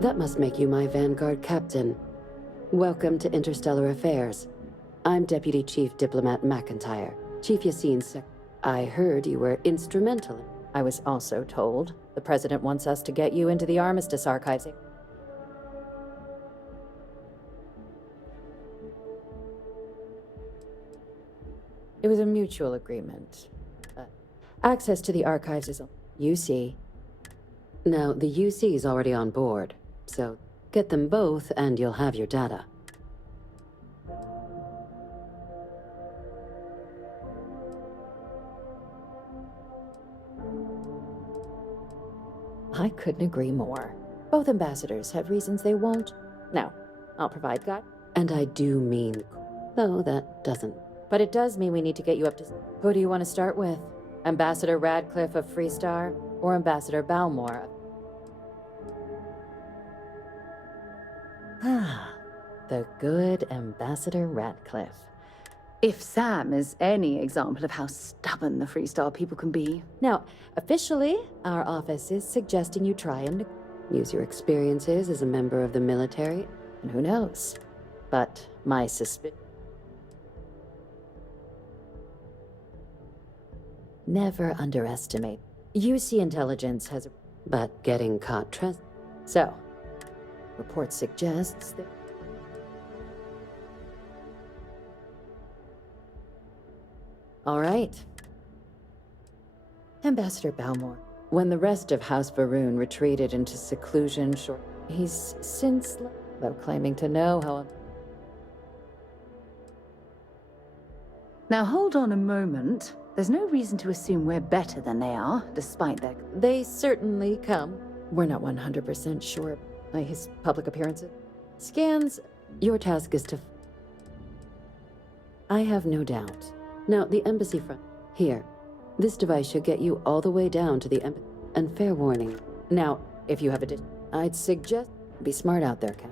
That must make you my Vanguard captain. Welcome to Interstellar Affairs. I'm Deputy Chief Diplomat McIntyre. Chief Yassine's I heard you were instrumental. I was also told the President wants us to get you into the Armistice archives. It was a mutual agreement. Access to the archives is UC. Now, the UC is already on board, so get them both and you'll have your data. I couldn't agree more. Both ambassadors have reasons they won't. Now, I'll provide guide. And I do mean, though that doesn't. But it does mean we need to get you up to... Who do you want to start with? Ambassador Radcliffe of Freestar, or Ambassador Balmore? Ah, the good Ambassador Radcliffe. If Sam is any example of how stubborn the Freestar people can be. Now, officially, our office is suggesting you try and use your experiences as a member of the military. And who knows? But my suspicion... Never underestimate. UC intelligence has... But getting caught So, report suggests that... All right. Ambassador Balmore. When the rest of House Varun retreated into seclusion he's since though claiming to know how... Now hold on a moment. There's no reason to assume we're better than they are, despite their... They certainly come. We're not 100% sure by his public appearances. Scans, your task is to... I have no doubt. Now, the embassy front. Here. This device should get you all the way down to the embassy. And fair warning. Now, if you have I'd suggest... Be smart out there, Cap.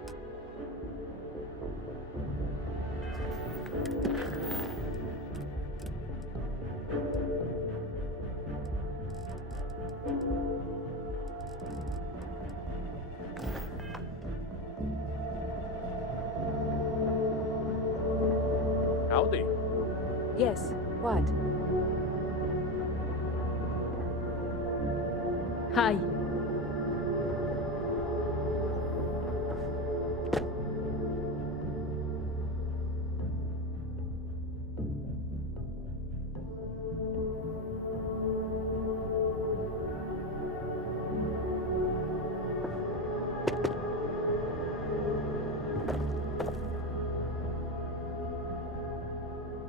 Howdy. Yes, what? Hi.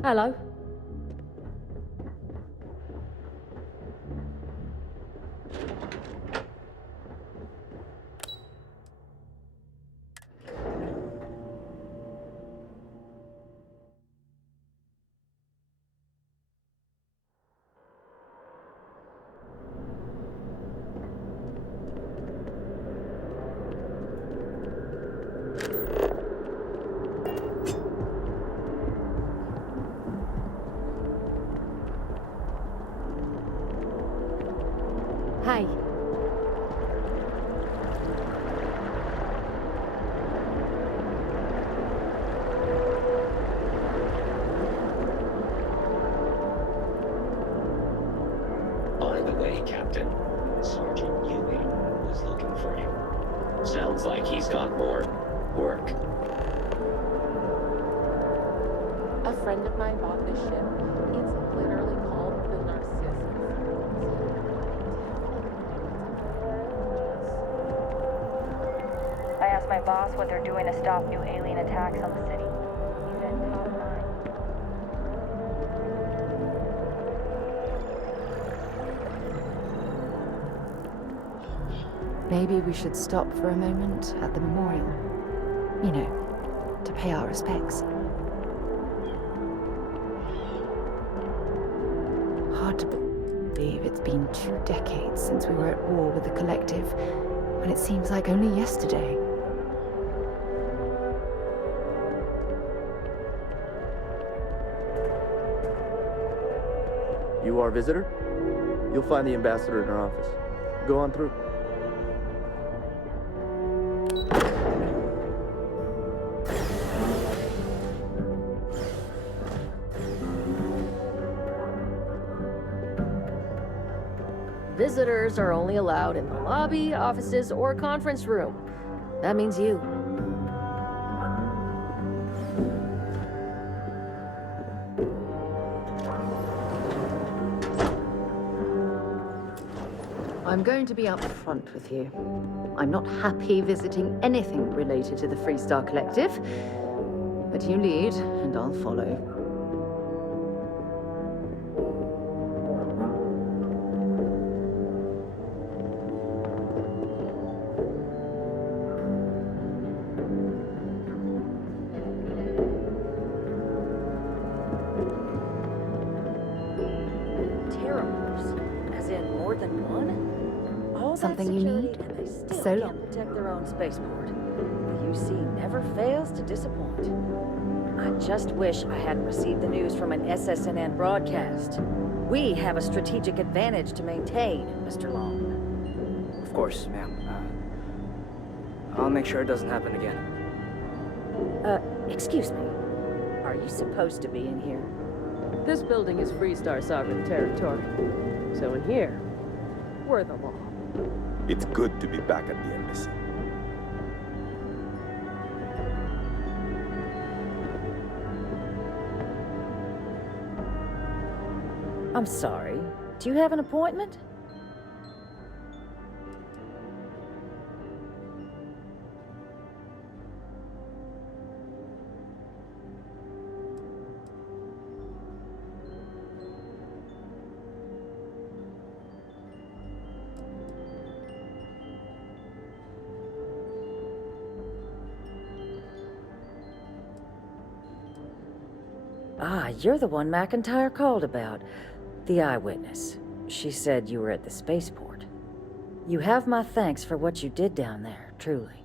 Hello. Hi. By the way, Captain, Sergeant Ewing was looking for you. Sounds like he's got more work. A friend of mine bought this ship. It's literally called the Narcissus. I asked my boss what they're doing to stop new alien attacks on the city. He said top nine. Maybe we should stop for a moment at the memorial. You know, to pay our respects. Hard to believe it's been 2 decades since we were at war with the Collective, when it seems like only yesterday. You are a visitor? You'll find the ambassador in our office. Go on through. Visitors are only allowed in the lobby, offices, or conference room. That means you. I'm going to be upfront with you. I'm not happy visiting anything related to the Freestar Collective. But you lead, and I'll follow. Terrors? As in more than one? All that Something you security, need? and they still So can't long. protect their own spaceport. The UC never fails to disappoint. I just wish I hadn't received the news from an SSNN broadcast. We have a strategic advantage to maintain, Mr. Long. Of course, ma'am. I'll make sure it doesn't happen again. Excuse me. Are you supposed to be in here? This building is Freestar sovereign territory. So in here, we're the law. It's good to be back at the embassy. I'm sorry. Do you have an appointment? Ah, you're the one McIntyre called about. The eyewitness. She said you were at the spaceport. You have my thanks for what you did down there, truly.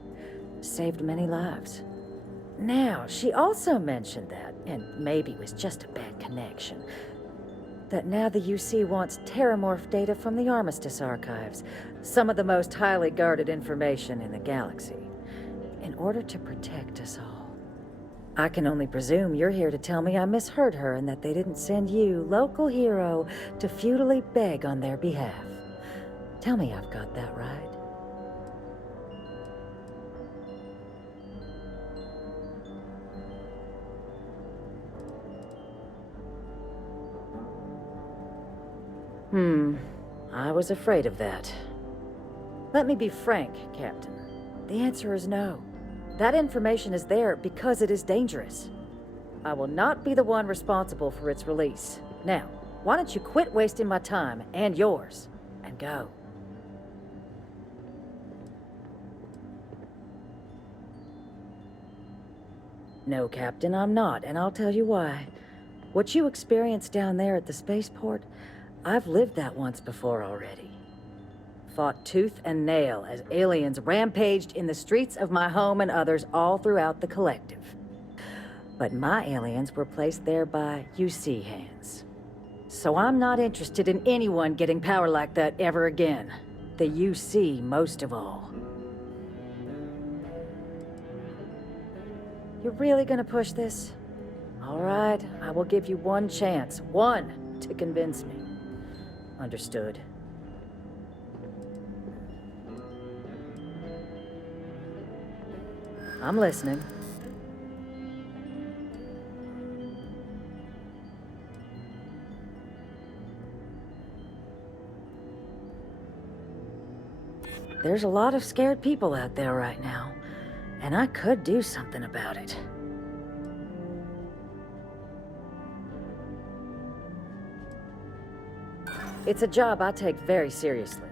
Saved many lives. Now, she also mentioned that, and maybe it was just a bad connection, that now the UC wants terramorph data from the Armistice archives, some of the most highly guarded information in the galaxy, in order to protect us all. I can only presume you're here to tell me I misheard her and that they didn't send you, local hero, to futilely beg on their behalf. Tell me I've got that right. I was afraid of that. Let me be frank, Captain. The answer is no. That information is there because it is dangerous. I will not be the one responsible for its release. Now, why don't you quit wasting my time and yours, and go? No, Captain, I'm not, and I'll tell you why. What you experienced down there at the spaceport, I've lived that once before already. Fought tooth and nail as aliens rampaged in the streets of my home and others all throughout the collective. But my aliens were placed there by UC hands. So I'm not interested in anyone getting power like that ever again. The UC most of all. You're really gonna push this? All right, I will give you one chance. One to convince me. Understood. I'm listening. There's a lot of scared people out there right now, and I could do something about it. It's a job I take very seriously.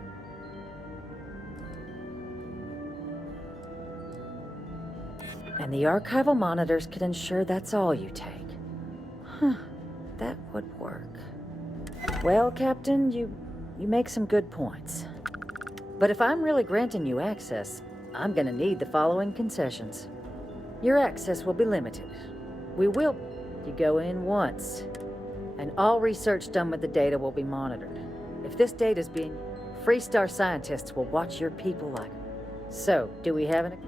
And the archival monitors can ensure that's all you take. Huh, that would work. Well, Captain, you make some good points. But if I'm really granting you access, I'm gonna need the following concessions. Your access will be limited. You go in once, and all research done with the data will be monitored. If this data's being... Freestar scientists will watch your people like... So, do we have an...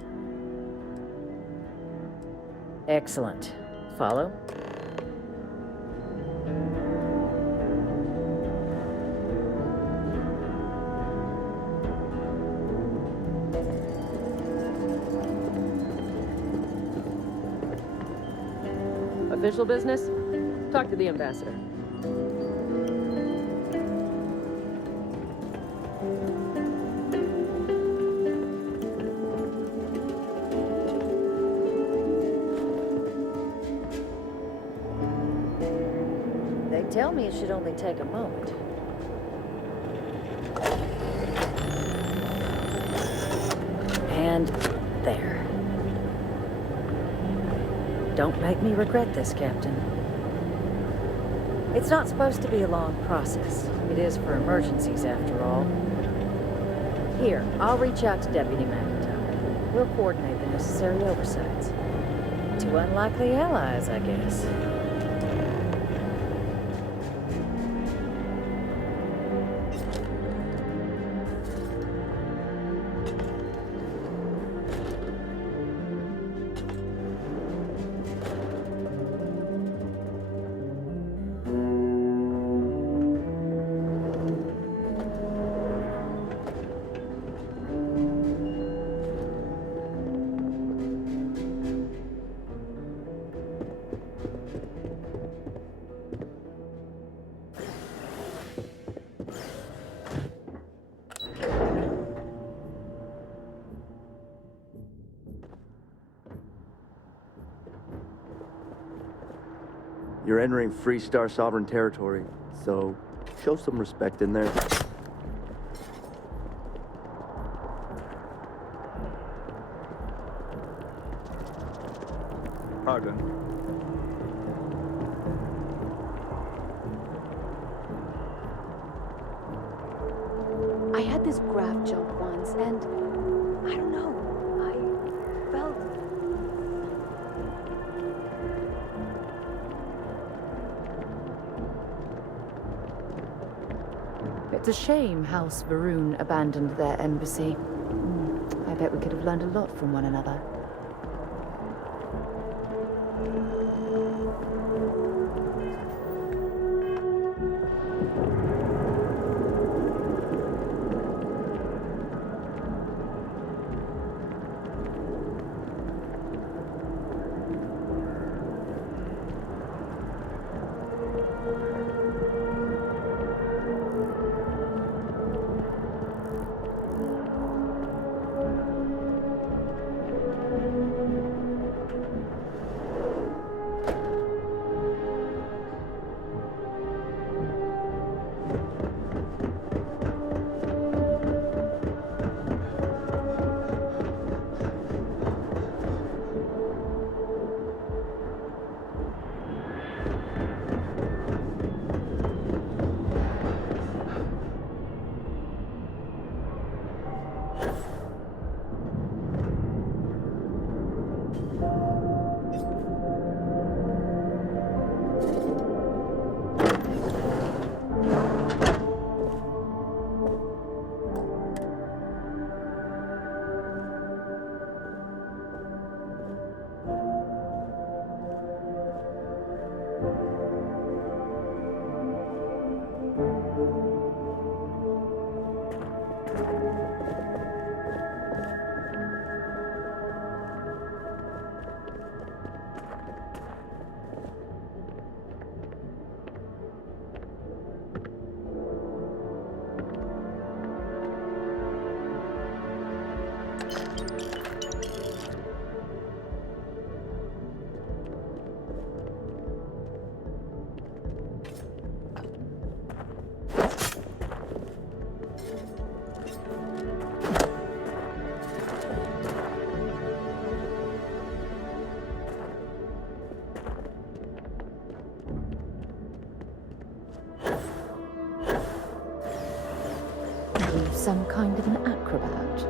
Excellent. Follow? Official business? Talk to the ambassador. They tell me it should only take a moment. And there. Don't make me regret this, Captain. It's not supposed to be a long process. It is for emergencies, after all. Here, I'll reach out to Deputy McIntyre. We'll coordinate the necessary oversights. Two unlikely allies, I guess. You're entering Freestar sovereign territory, so show some respect in there. Pardon. I had this graph jump once, and I don't know. I felt. It's a shame House Varun abandoned their embassy. I bet we could have learned a lot from one another. Some kind of an acrobat.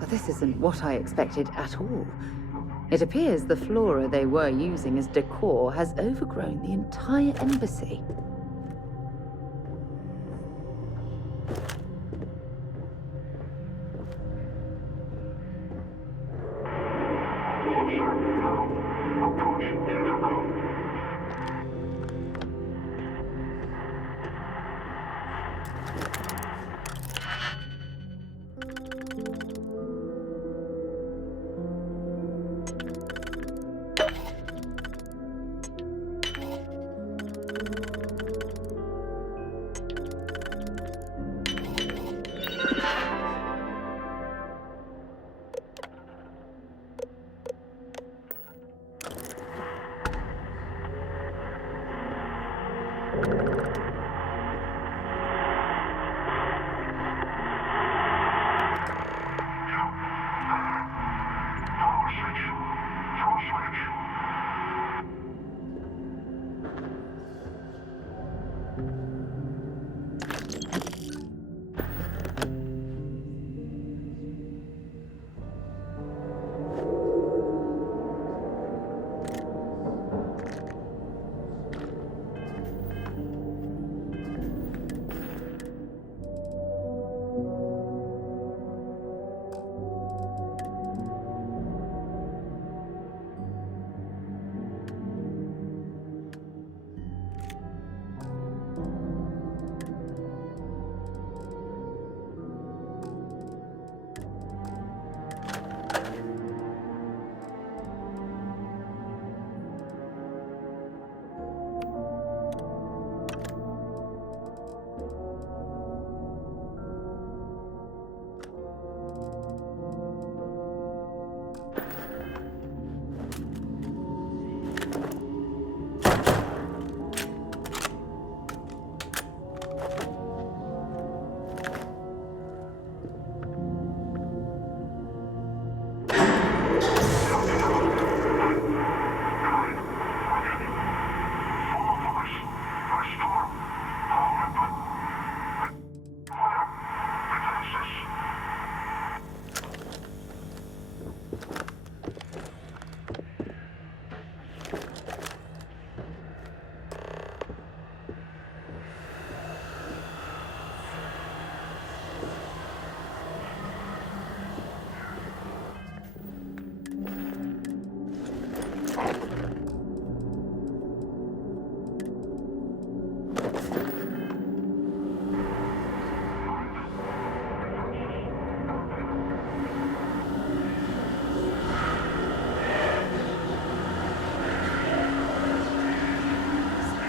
But this isn't what I expected at all. It appears the flora they were using as decor has overgrown the entire embassy.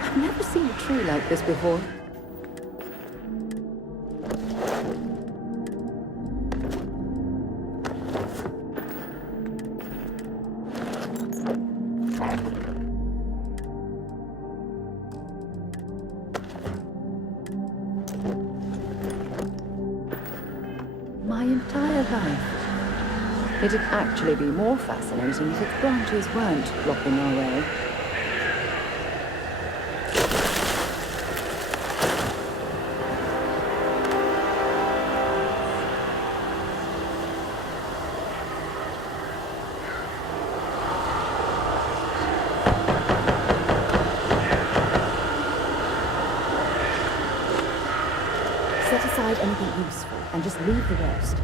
I've never seen a tree like this before. My entire life. It'd actually be more fascinating if its branches weren't blocking our way. Set aside anything useful and just leave the rest.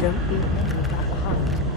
Don't leave any of that behind.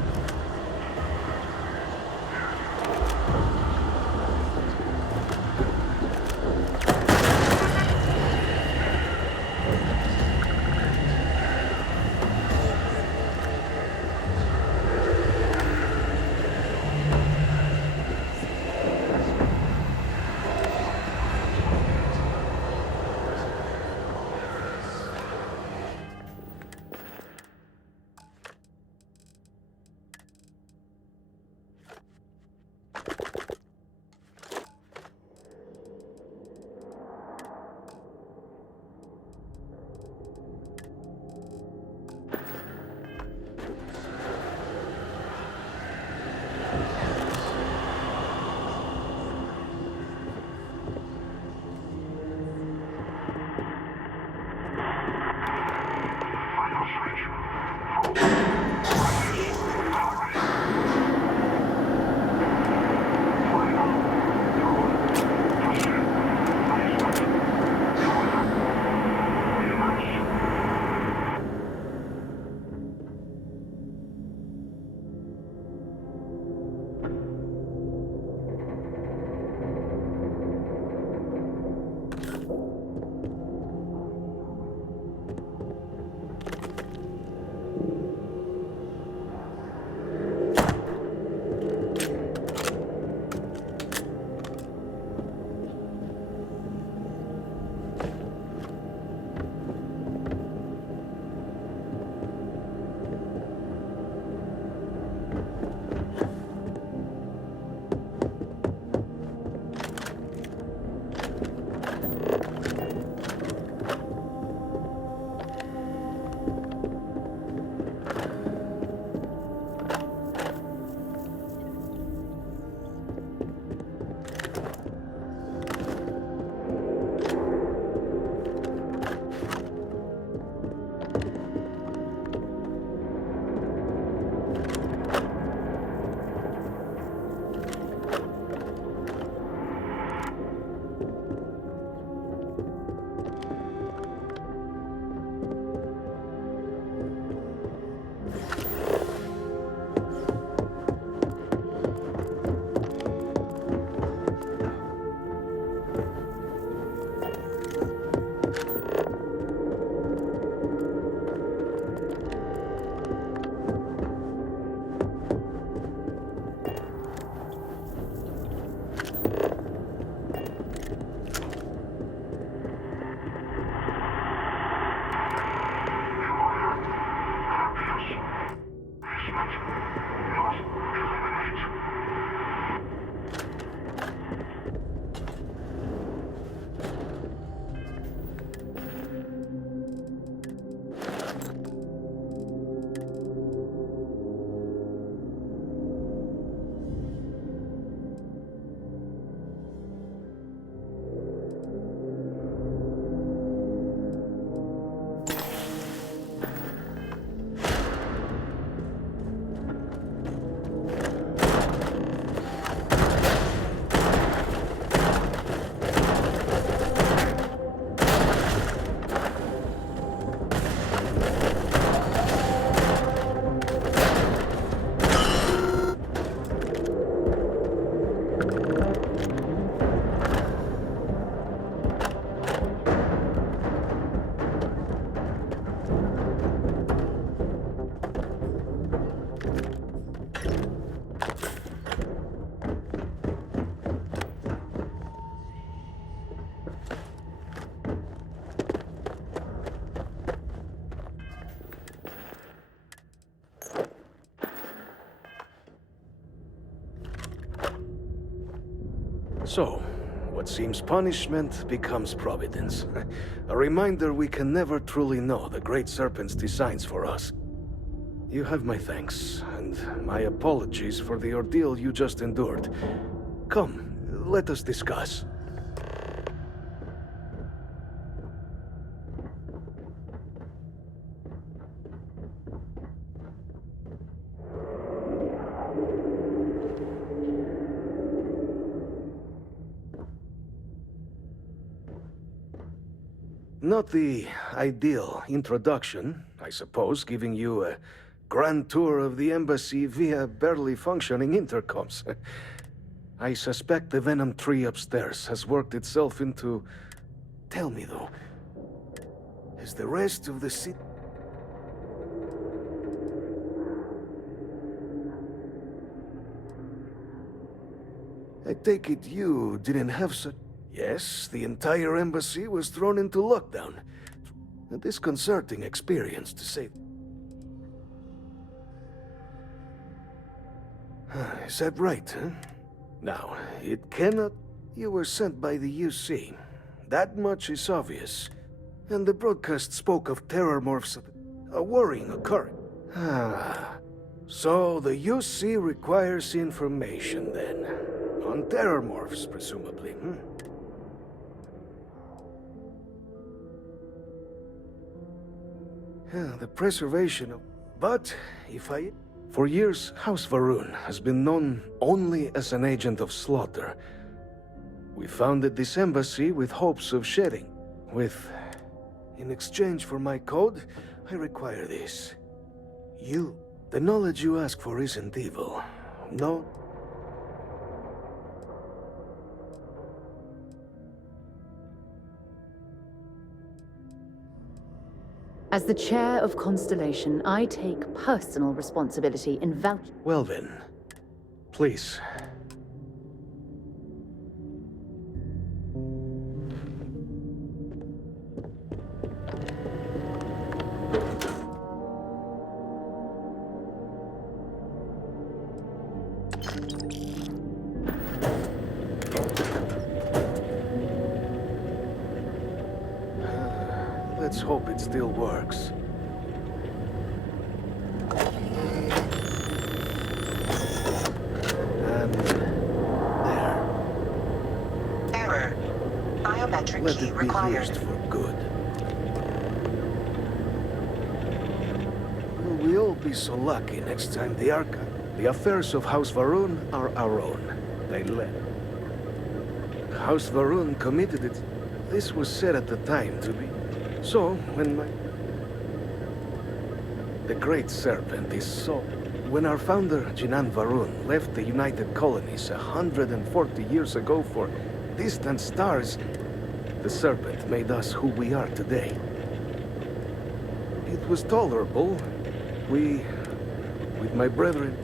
So, what seems punishment becomes providence. A reminder we can never truly know the Great Serpent's designs for us. You have my thanks, and my apologies for the ordeal you just endured. Come, let us discuss. Not the ideal introduction, I suppose, giving you a grand tour of the embassy via barely functioning intercoms. I suspect the Venom tree upstairs has worked itself into... Tell me, though, is the rest of the city... I take it you didn't have such... Yes, the entire embassy was thrown into lockdown. A disconcerting experience, to say... Is that right, huh? Now, it cannot... You were sent by the UC. That much is obvious. And the broadcast spoke of terror morphs, a worrying occurrence. So the UC requires information, then. On terror morphs, presumably, The preservation of... But, if I... For years, House Varun has been known only as an agent of slaughter. We founded this embassy with hopes of shedding. In exchange for my code, I require this. You. The knowledge you ask for isn't evil. No. As the chair of Constellation, I take personal responsibility in vouching. Well then, please. Let's hope it still works. And there. Error. Biometric Let key it be required. used for good. Will we all be so lucky next time the archive? The affairs of House Varun are our own. They let. House Varun committed it. This was said at the time to be. So, when the Great Serpent is so... When our founder, Jinan Varun, left the United Colonies 140 years ago for distant stars, the Serpent made us who we are today. It was tolerable. With my brethren...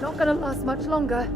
Not gonna last much longer.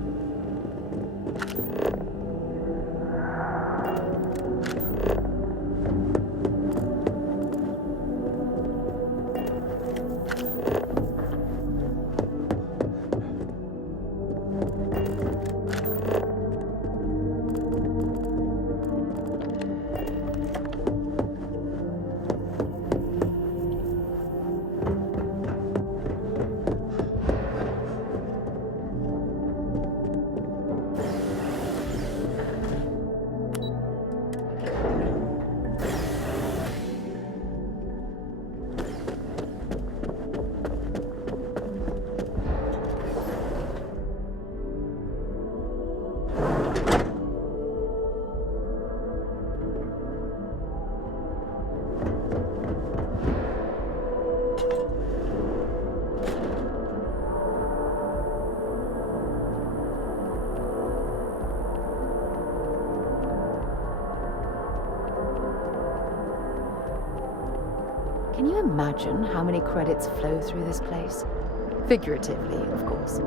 imagine how many credits flow through this place? Figuratively, of course.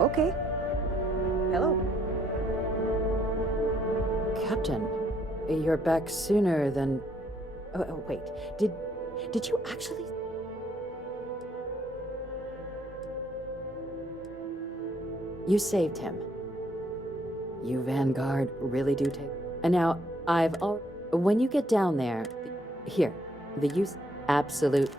Okay. Hello. Captain, you're back sooner than... Oh, wait. Did you actually... You saved him. You Vanguard really do take... And now, when you get down there... Here, the use... Absolute...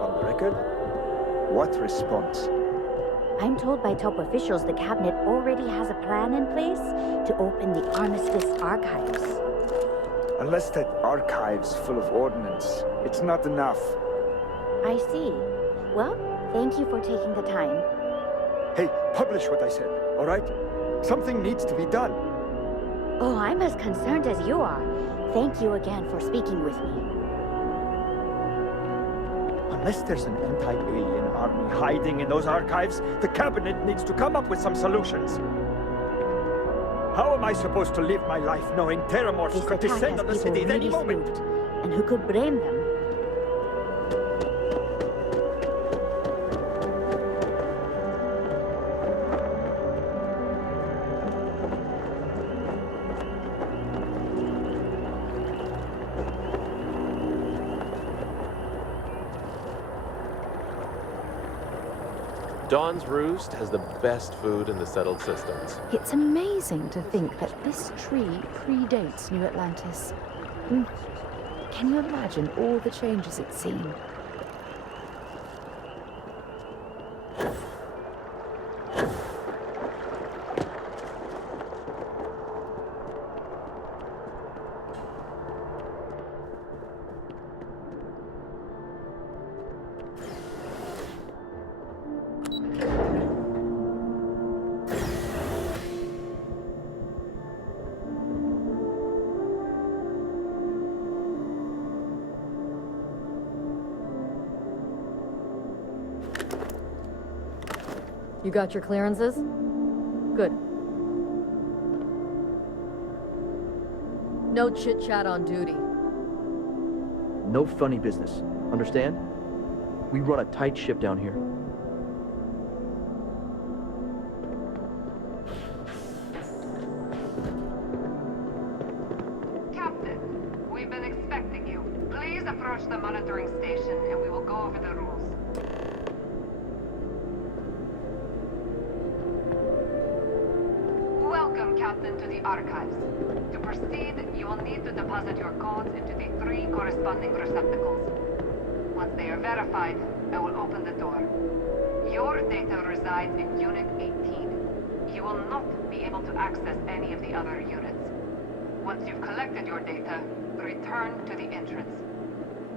On the record? What response? I'm told by top officials the cabinet already has a plan in place to open the Armistice archives. Unless that archive's full of ordnance, it's not enough. I see. Well, thank you for taking the time. Hey, publish what I said, all right? Something needs to be done. Oh, I'm as concerned as you are. Thank you again for speaking with me. Unless there's an anti-alien army hiding in those archives, the cabinet needs to come up with some solutions. How am I supposed to live my life knowing Terramorphs This could attack descend has on the people city at any really moment? spooked. And who could blame them? Dawn's Roost has the best food in the settled systems. It's amazing to think that this tree predates New Atlantis. Can you imagine all the changes it's seen? You got your clearances? Good. No chit-chat on duty. No funny business. Understand? We run a tight ship down here. Captain, we've been expecting you. Please approach the monitoring station and we will go over the rules. Welcome, Captain, to the archives. To proceed, you will need to deposit your codes into the 3 corresponding receptacles. Once they are verified, I will open the door. Your data resides in Unit 18. You will not be able to access any of the other units. Once you've collected your data, return to the entrance.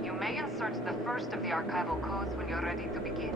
You may insert the first of the archival codes when you're ready to begin.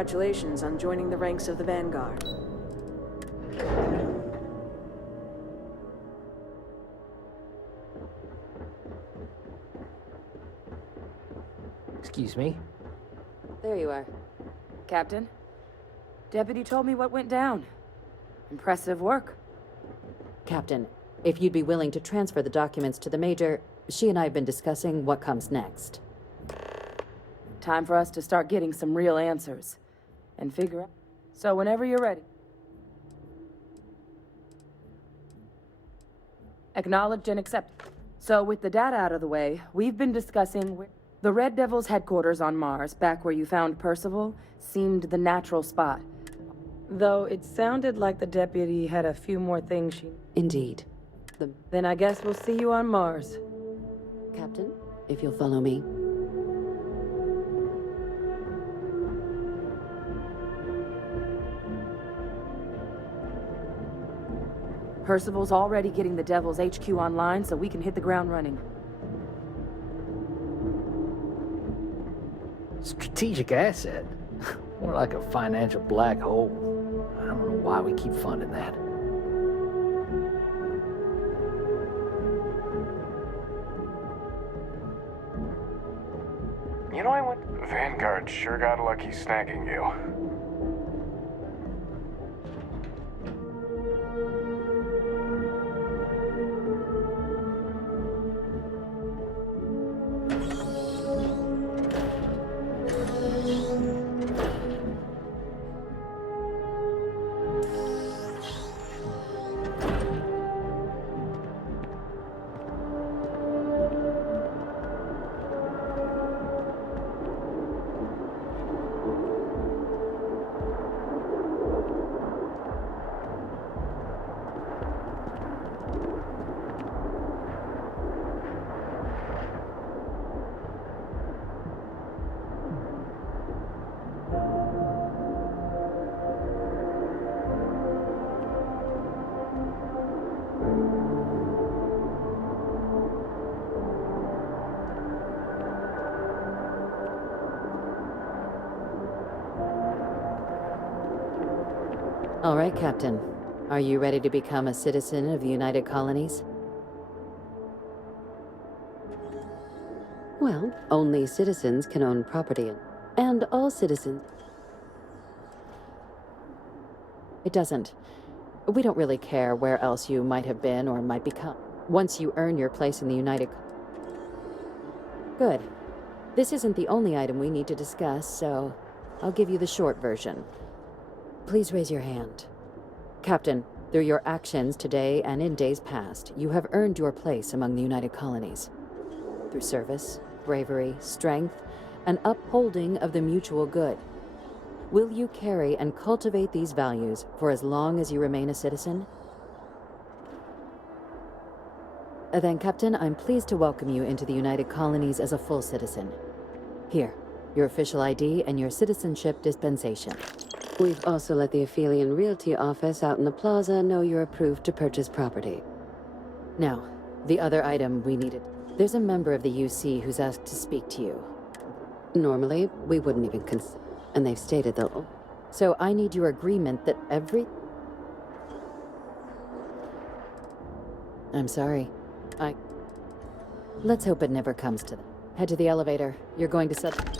Congratulations on joining the ranks of the Vanguard. Excuse me? There you are. Captain, Deputy told me what went down. Impressive work. Captain, if you'd be willing to transfer the documents to the Major, she and I have been discussing what comes next. Time for us to start getting some real answers. And figure out. So whenever you're ready. Acknowledged and accepted. So with the data out of the way, we've been discussing the Red Devil's headquarters on Mars, back where you found Percival, seemed the natural spot. Though it sounded like the deputy had a few more things she... Indeed. Then I guess we'll see you on Mars. Captain, if you'll follow me. Percival's already getting the Devil's HQ online, so we can hit the ground running. Strategic asset? More like a financial black hole. I don't know why we keep funding that. You know, I went... Vanguard sure got lucky snagging you. All right, Captain. Are you ready to become a citizen of the United Colonies? Well, only citizens can own property, and all citizens... It doesn't. We don't really care where else you might have been or might become, once you earn your place in the United... Good. This isn't the only item we need to discuss, so I'll give you the short version. Please raise your hand. Captain, through your actions today and in days past, you have earned your place among the United Colonies. Through service, bravery, strength, and upholding of the mutual good. Will you carry and cultivate these values for as long as you remain a citizen? Then, Captain, I'm pleased to welcome you into the United Colonies as a full citizen. Here, your official ID and your citizenship dispensation. We've also let the Aphelion Realty office out in the plaza know you're approved to purchase property. Now, the other item we needed. There's a member of the UC who's asked to speak to you. Normally, we wouldn't even consider, and they've stated they'll... So I need your agreement that I'm sorry. Let's hope it never comes to that. Head to the elevator. You're going to set...